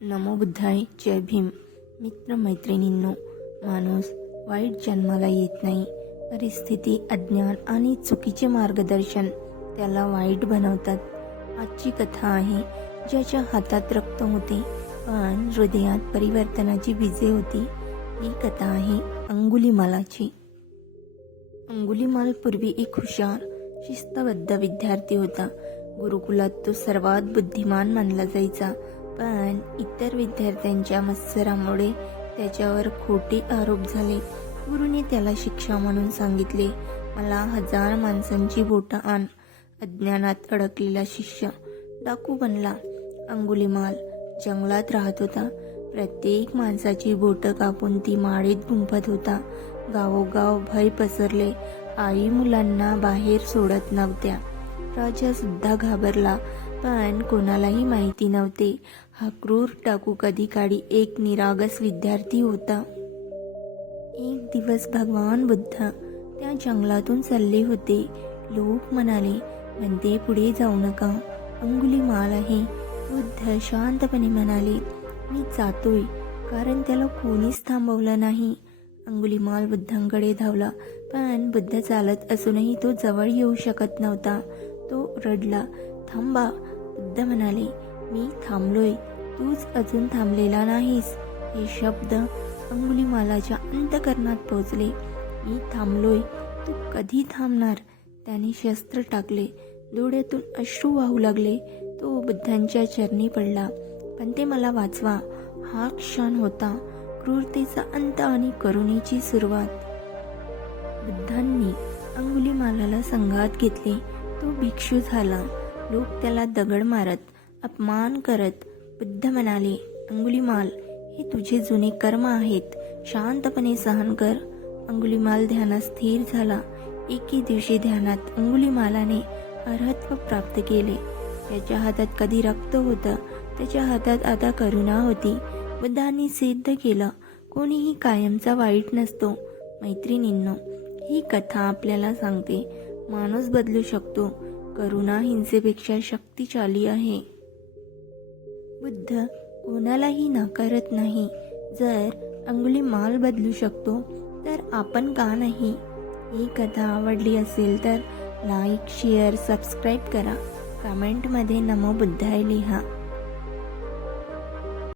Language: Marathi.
नमो बुद्धाय. जय भीम. मित्रमैत्रिणींनो, माणूस वाईट जन्माला येत नाही. परिस्थिती, अज्ञान आणि चुकीचे मार्गदर्शन त्याला वाईट बनवतात. आजची कथा आहे ज्याच्या हातात रक्त होते पण हृदयात परिवर्तनाची बीजे होती. ही कथा आहे अंगुलीमालाची. अंगुलीमाल पूर्वी एक हुशार, शिस्तबद्ध विद्यार्थी होता. गुरुकुलात तो सर्वात बुद्धिमान मानला जायचा. पण इतर विद्यार्थ्यांच्या मत्सरामुळे त्याच्यावर खोटे आरोप झाले. गुरुने त्याला शिक्षा म्हणून सांगितले, मला 1000 माणसांची बोटं आण. अज्ञानात अडकलेला शिष्य डाकू बनला. अंगुलीमाल जंगलात राहत होता. प्रत्येक माणसाची बोटं कापून ती माळेत गुंफत होता. गावोगाव भय पसरले. आई मुलांना बाहेर सोडत नव्हत्या. राजा सुद्धा घाबरला. पण कोणालाही माहिती नव्हते हा क्रूर डाकू कधी काळी एक निरागस विद्यार्थी होता. एक दिवस भगवान बुद्ध त्या जंगलातून चालले होते. लोक म्हणाले, म्हणते पुढे जाऊ नका, अंगुलीमाल आहे. बुद्ध शांतपणे म्हणाले, मी जातोय. कारण त्याला कोणीच थांबवलं नाही. अंगुलीमाल बुद्धांकडे धावला. पण बुद्ध चालत असूनही तो जवळ येऊ शकत नव्हता. तो रडला. थांबा. बुद्ध म्हणाले, मी थांबलोय, तूच अजून थांबलेला नाहीस. हे शब्द अंगुलीमालाच्या अंतःकरणात पोहोचले. मी थांबलोय, तू कधी थांबणार? त्याने शस्त्र टाकले. डोळ्यातून अश्रू वाहू लागले. तो बुद्धांच्या चरणी पडला. पण ते मला वाचवा. हा क्षण होता क्रूरतेचा अंत आणि करुणेची सुरुवात. बुद्धांनी अंगुलीमालाला संघात घेतले. तो भिक्षू झाला. लोक त्याला दगड मारत, अपमान करत. बुद्ध म्हणाले, अंगुलीमाल, हे तुझे जुने कर्म आहेत. शांतपणे सहन कर. अंगुलीमाल ध्यानात स्थिर झाला. एके दिवशी ध्यानात अंगुलीमालाने अर्हत्व प्राप्त केले. त्याच्या हातात कधी रक्त होतं, त्याच्या हातात आता करुणा होती. बुद्धांनी सिद्ध केलं, कोणीही कायमचा वाईट नसतो. मैत्रिणींनो, ही कथा आपल्याला सांगते, माणूस बदलू शकतो. करुणा हिंसेपेक्षा शक्तिशाली आहे. बुद्ध कोणालाही नाकारत नाही. जर अंगुलीमाल बदलू शकतो तर आपण का नाही? ही कथा आवडली असेल तर लाईक, शेअर, सबस्क्राईब करा. कमेंटमध्ये नमो बुद्धाय लिहा.